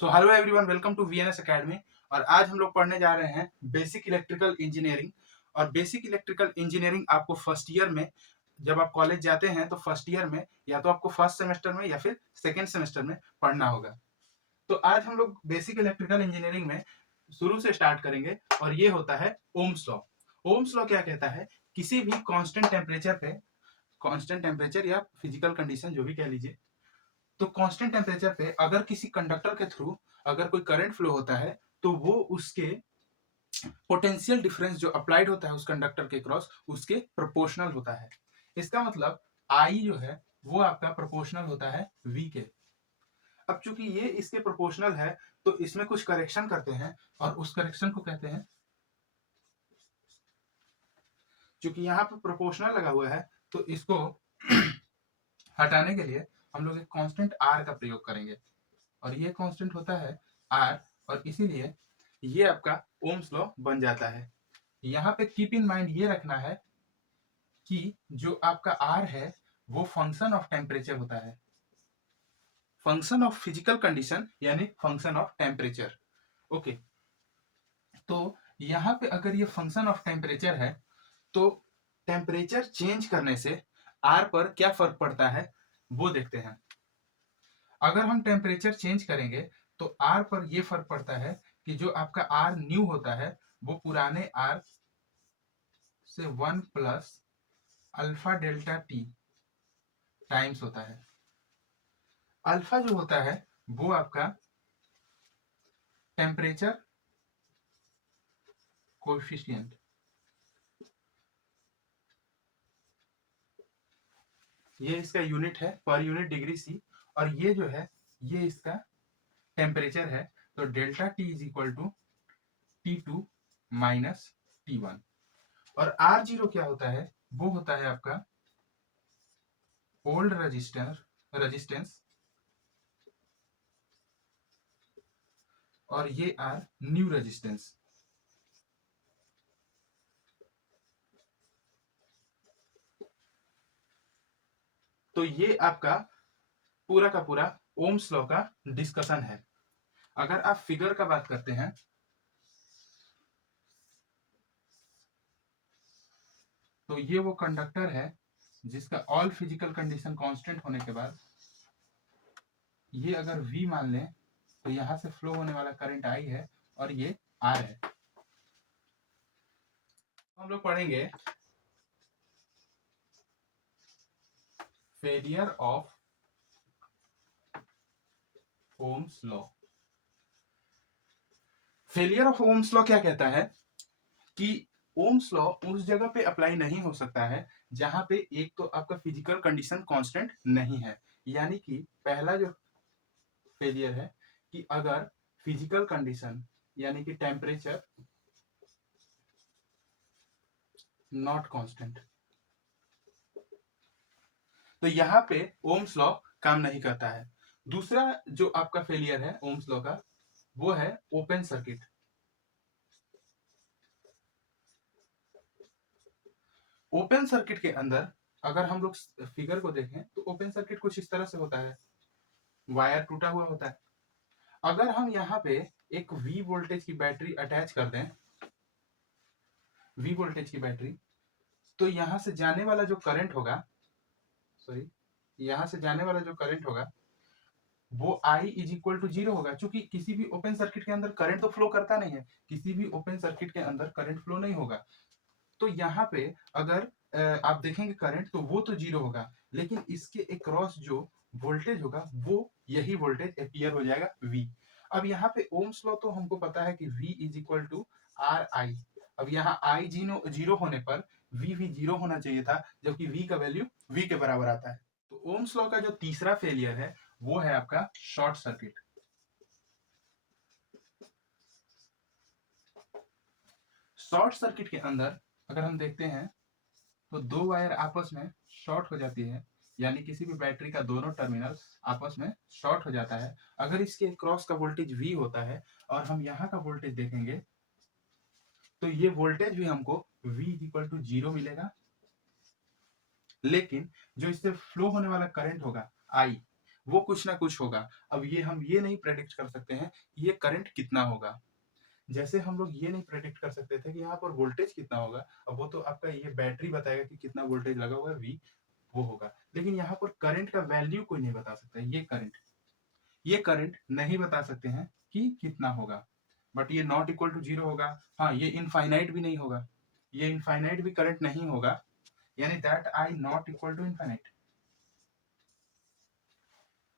So hello everyone, welcome to VNS Academy. और आज हम लोग पढ़ने जा रहे हैं बेसिक इलेक्ट्रिकल इंजीनियरिंग। और बेसिक इलेक्ट्रिकल इंजीनियरिंग आपको फर्स्ट ईयर में, जब आप कॉलेज जाते हैं तो फर्स्ट ईयर में या तो आपको फर्स्ट सेमेस्टर में या फिर सेकेंड सेमेस्टर में पढ़ना होगा। तो आज हम लोग बेसिक इलेक्ट्रिकल इंजीनियरिंग में शुरू से स्टार्ट करेंगे और ये होता है ओम्स लॉ। ओम्स लॉ क्या कहता है? किसी भी कांस्टेंट टेम्परेचर पे, कांस्टेंट टेम्परेचर या फिजिकल कंडीशन जो भी कह लीजिए, तो कांस्टेंट टेम्परेचर पे अगर किसी कंडक्टर के थ्रू अगर कोई करंट फ्लो होता है तो वो उसके पोटेंशियल डिफरेंस जो अप्लाइड होता है उस कंडक्टर के क्रॉस उसके प्रोपोर्शनल होता है। इसका मतलब आई जो है वो आपका प्रोपोर्शनल होता है वी के। अब चूंकि ये इसके प्रोपोर्शनल है तो इसमें कुछ करेक्शन करते हैं और उस करेक्शन को कहते हैं, चूंकि यहाँ पे प्रोपोर्शनल लगा हुआ है तो इसको हटाने के लिए हम लोग एक कांस्टेंट आर का प्रयोग करेंगे और ये कांस्टेंट होता है आर, और इसीलिए ये आपका ओम्स लॉ बन जाता है। यहाँ पे कीप इन माइंड ये रखना है कि जो आपका आर है वो फंक्शन ऑफ टेम्परेचर होता है, फंक्शन ऑफ फिजिकल कंडीशन यानी फंक्शन ऑफ टेम्परेचर। ओके, तो यहाँ पे अगर ये फंक्शन ऑफ टेम्परेचर है तो टेम्परेचर चेंज करने से आर पर क्या फर्क पड़ता है वो देखते हैं। अगर हम टेम्परेचर चेंज करेंगे तो आर पर यह फर्क पड़ता है कि जो आपका आर न्यू होता है वो पुराने आर से 1 plus alpha delta T times होता है। अल्फा जो होता है वो आपका टेम्परेचर कोएफिशिएंट, ये इसका यूनिट है पर यूनिट डिग्री सी, और ये जो है ये इसका टेम्परेचर है। तो delta T is equal to T2 minus T1। और R0 क्या होता है? वो होता है आपका ओल्ड रेजिस्टेंस और ये आर न्यू रेजिस्टेंस। तो ये आपका पूरा का पूरा ओम्स लॉ का डिस्कशन है। अगर आप फिगर का बात करते हैं तो ये वो कंडक्टर है जिसका ऑल फिजिकल कंडीशन कांस्टेंट होने के बाद ये अगर V मान लें तो यहां से फ्लो होने वाला करंट I है और ये R है। हम लोग पढ़ेंगे failure of Ohm's law. Failure of Ohm's law क्या कहता है कि ओम्स लॉ उस जगह पे अप्लाई नहीं हो सकता है जहां पे एक तो आपका फिजिकल कंडीशन कांस्टेंट नहीं है। यानी कि पहला जो फेलियर है कि अगर फिजिकल कंडीशन यानी कि टेम्परेचर नॉट कांस्टेंट, तो यहां पे ओम्स लॉ काम नहीं करता है। दूसरा जो आपका फेलियर है ओम्स लॉ का वो है ओपन सर्किट। ओपन सर्किट के अंदर अगर हम लोग फिगर को देखें तो ओपन सर्किट कुछ इस तरह से होता है, वायर टूटा हुआ होता है। अगर हम यहाँ पे एक V वोल्टेज की बैटरी अटैच कर दें, V वोल्टेज की बैटरी, तो यहाँ से जाने वाला जो करंट होगा, सॉरी, यहाँ से जाने वाला जो करंट होगा वो I इज इक्वल टू 0 होगा। चूंकि किसी भी ओपन सर्किट के अंदर करंट तो फ्लो करता नहीं है, किसी भी ओपन सर्किट के अंदर करंट फ्लो नहीं होगा। तो यहाँ पे अगर आप देखेंगे करंट तो वो तो 0 होगा, लेकिन इसके अक्रॉस जो वोल्टेज होगा वो यही वोल्टेज अपीयर हो जाएगा V। अब यहाँ पे ओम्स लॉ तो हमको पता है कि V is equal to R I. अब यहाँ I जीरो होने पर V भी 0 होना चाहिए था, जबकि V का वैल्यू V के बराबर आता है। तो ओम्स लॉ का जो तीसरा फेलियर है वो है आपका शॉर्ट सर्किट। शॉर्ट सर्किट के अंदर अगर हम देखते हैं तो दो वायर आपस में शॉर्ट हो जाती है, यानी किसी भी बैटरी का दोनों टर्मिनल आपस में शॉर्ट हो जाता है। अगर इसके क्रॉस का वोल्टेज V होता है और हम यहाँ का वोल्टेज देखेंगे तो ये वोल्टेज भी हमको V इक्वल टू 0 मिलेगा, लेकिन जो इससे फ्लो होने वाला करंट होगा I, वो कुछ ना कुछ होगा। अब ये हम ये नहीं प्रेडिक्ट कर सकते हैं ये करंट कितना होगा। जैसे हम लोग ये नहीं प्रेडिक्ट कर सकते थे कि यहाँ पर वोल्टेज कितना होगा, अब वो तो आपका ये बैटरी बताएगा कि कितना वोल्टेज लगा हुआ है, वी वो होगा। लेकिन यहाँ पर करंट का वैल्यू कोई नहीं बता सकता। ये करंट नहीं बता सकते हैं कि कितना होगा। बट ये नॉट इक्वल टू जीरो होगा। हाँ, ये इनफाइनाइट भी नहीं होगा। ये इनफाइनाइट भी करंट नहीं होगा, यानी that I not equal to infinite.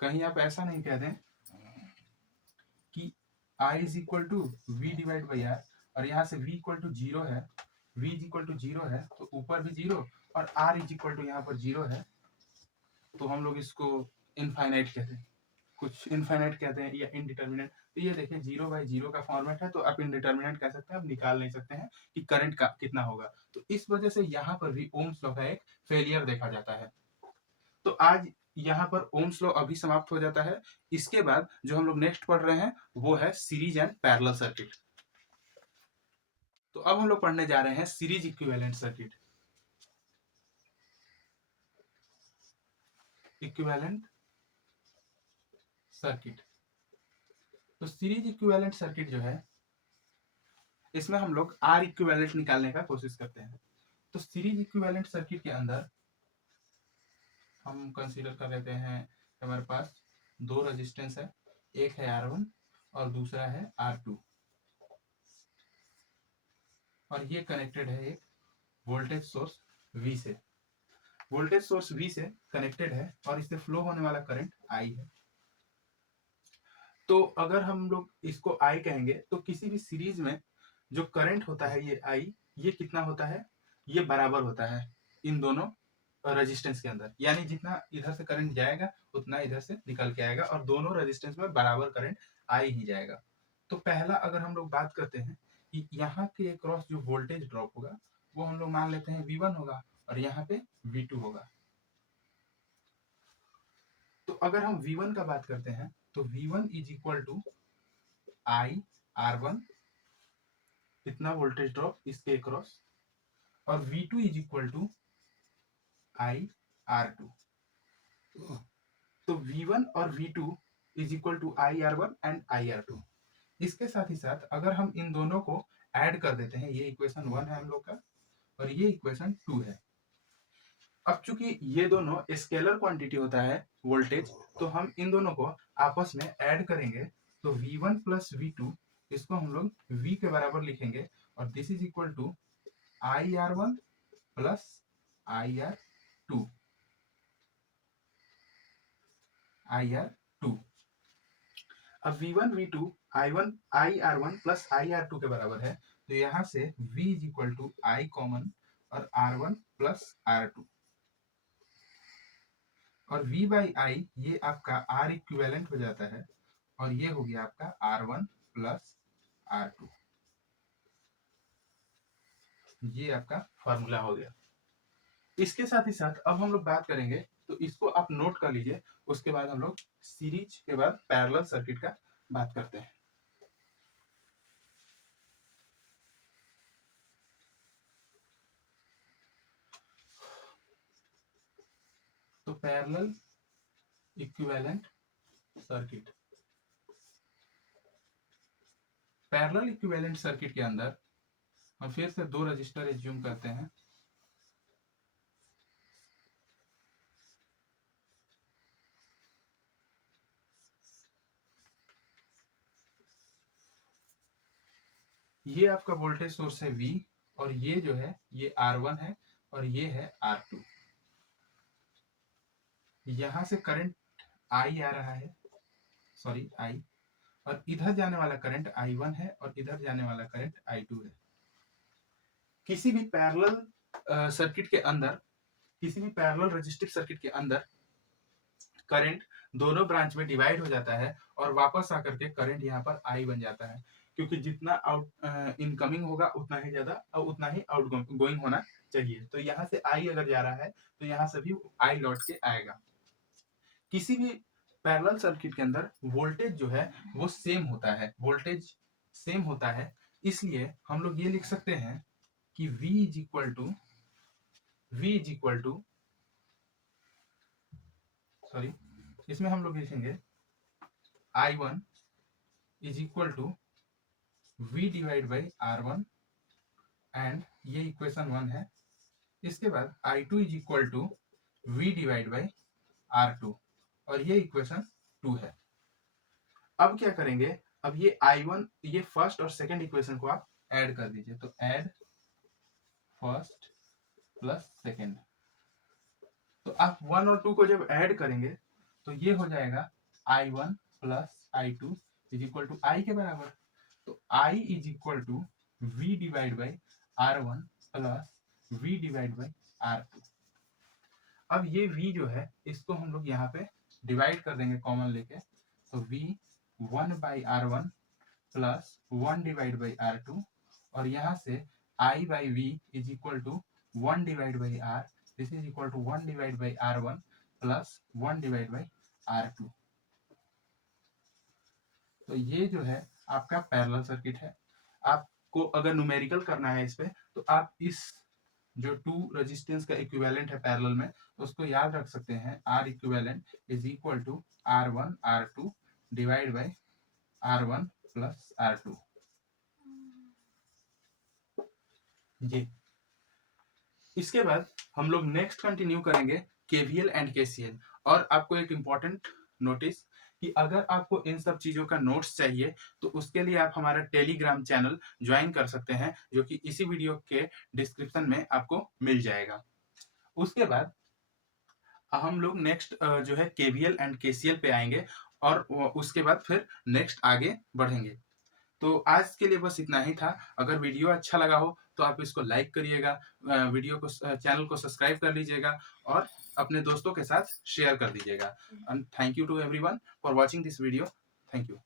कहीं आप ऐसा नहीं कह दें कि I is equal to V divide by R, और यहाँ से v इक्वल टू जीरो है, v is equal to zero है तो ऊपर भी जीरो, और r इज इक्वल टू यहाँ पर जीरो है, तो हम लोग इसको इनफाइनाइट कहते हैं, कुछ इनफाइनाइट कहते हैं या इनडिटर्मिनेट। तो ये देखिए जीरो बाई जीरो का फॉर्मेट है, तो आप इनडिटर्मिनेट कह सकते हैं, आप निकाल नहीं सकते हैं कि करंट का कितना होगा। तो इस वजह से यहाँ पर भी ओम्स लॉ का एक फेलियर देखा जाता है। तो आज यहाँ पर ओम्स लॉ अभी समाप्त हो जाता है। इसके बाद जो हम लोग नेक्स्ट पढ़ रहे हैं वो है सीरीज एंड पैरेलल सर्किट। तो अब हम लोग पढ़ने जा रहे हैं series equivalent circuit. Equivalent circuit, तो सीरीज इक्विवेलेंट सर्किट जो है इसमें हम लोग आर इक्विवेलेंट निकालने का कोशिश करते हैं। तो सीरीज इक्विवेलेंट सर्किट के अंदर हम कंसीडर कर लेते हैं हमारे पास दो रेजिस्टेंस है, एक है R1 और दूसरा है R2, और ये कनेक्टेड है एक वोल्टेज सोर्स V से। वोल्टेज सोर्स V से कनेक्टेड है और इससे फ्लो होने वाला करंट I है। तो अगर हम लोग इसको I कहेंगे तो किसी भी सीरीज में जो करंट होता है ये I, ये कितना होता है, ये बराबर होता है इन दोनों रेजिस्टेंस के अंदर, यानी जितना इधर से करंट जाएगा उतना इधर से निकल के आएगा, और दोनों रेजिस्टेंस में बराबर करंट आ ही जाएगा। तो पहला अगर हम लोग बात करते हैं कि यहाँ के क्रॉस जो वोल्टेज ड्रॉप होगा वो हम लोग मान लेते हैं V1 होगा और यहाँ पे V2 होगा। तो अगर हम V1 का बात करते हैं तो V1 is equal to I R1, इतना वोल्टेज ड्रॉप इसके क्रॉस, और V2 is equal to I R2। तो V1 और V2 is equal to IR1 and IR2। इसके साथ ही साथ अगर हम इन दोनों को ऐड कर देते हैं, ये इक्वेशन 1 है हम लोग का और ये इक्वेशन 2 है। अब चूंकि ये दोनों स्केलर क्वांटिटी होता है वोल्टेज, तो हम इन दोनों को आपस में ऐड करेंगे, तो V1 प्लस V2 इसको हम लोग V के बराबर लिखेंगे, और this is equal to IR1 plus IR2। अब V1 V2 IR1 plus IR2 के बराबर है, तो यहाँ से V is equal to I common और R1 प्लस R2, और V बाई I ये आपका R इक्विवेलेंट हो जाता है, और ये हो गया आपका R1 प्लस R2। ये आपका फॉर्मूला हो गया। इसके साथ ही साथ अब हम लोग बात करेंगे, तो इसको आप नोट कर लीजिए, उसके बाद हम लोग सीरीज के बाद पैरेलल सर्किट का बात करते हैं। तो parallel equivalent circuit, parallel equivalent circuit के अंदर हम फिर से दो रजिस्टर एज्यूम करते हैं। ये आपका वोल्टेज सोर्स है V, और ये जो है ये R1 है और ये है R2। यहां से करंट I आ रहा है, सॉरी I, और इधर जाने वाला करंट I1 है और इधर जाने वाला करंट I2 है। किसी भी पैरेलल सर्किट के अंदर, किसी भी पैरेलल रेजिस्टिव सर्किट के अंदर करंट दोनों ब्रांच में डिवाइड हो जाता है और वापस आकर के करंट यहाँ पर I बन जाता है, क्योंकि जितना आउट इनकमिंग होगा उतना ही ज्यादा और उतना ही आउट गोइंग होना चाहिए। तो यहाँ से I अगर जा रहा है तो यहाँ से भी I लौट के आएगा। किसी भी पैरेलल सर्किट के अंदर वोल्टेज जो है वो सेम होता है, वोल्टेज सेम होता है, इसलिए हम लोग ये लिख सकते हैं कि V is equal to sorry इसमें हम लोग लिखेंगे I1 is equal to V divide by R1 and ये इक्वेशन 1 है। इसके बाद I2 is equal to V divide by R2 और ये इक्वेशन 2 है। अब क्या करेंगे, अब ये I1 ये फर्स्ट और सेकंड इक्वेशन को आप ऐड कर दीजिए। तो ऐड फर्स्ट प्लस सेकंड, तो आप 1 और 2 को जब ऐड करेंगे तो ये हो जाएगा I1 plus I2 is equal to I के बराबर। तो I is equal to V divide by R1 plus V divide by R2। अब ये V जो है इसको हम लोग यहाँ पे डिवाइड कर देंगे कॉमन लेके। तो V 1 by R1 plus 1 divide by R2 और यहाँ से I by V is equal to 1 divide by R, this is equal to 1 divide by R1 plus 1 divide by R2। तो ये जो है आपका पैरेलल सर्किट है। आपको अगर न्यूमेरिकल करना है इस पे तो आप इस जो 2 रेजिस्टेंस का इक्विवेलेंट है पैरेलल में उसको याद रख सकते हैं। R equivalent is equal to R1 R2 divide by R1 plus R2। ये इसके बाद हम लोग नेक्स्ट कंटिन्यू करेंगे KVL एंड KCL। और आपको एक इम्पॉर्टेंट नोटिस कि अगर आपको इन सब चीजों का नोट्स चाहिए तो उसके लिए आप हमारा टेलीग्राम चैनल ज्वाइन कर सकते हैं, जो कि इसी वीडियो के डिस्क्रिप्शन में आपको मिल जाएगा। उसके बाद हम लोग नेक्स्ट जो है KVL एंड KCL पे आएंगे और उसके बाद फिर नेक्स्ट आगे बढ़ेंगे। तो आज के लिए बस इतना ही था। अगर वीडियो अच्छा लगा हो तो आप इसको लाइक करिएगा, वीडियो को चैनल को सब्सक्राइब कर लीजिएगा और अपने दोस्तों के साथ शेयर कर दीजिएगा। And thank you to everyone for watching this video. Thank you.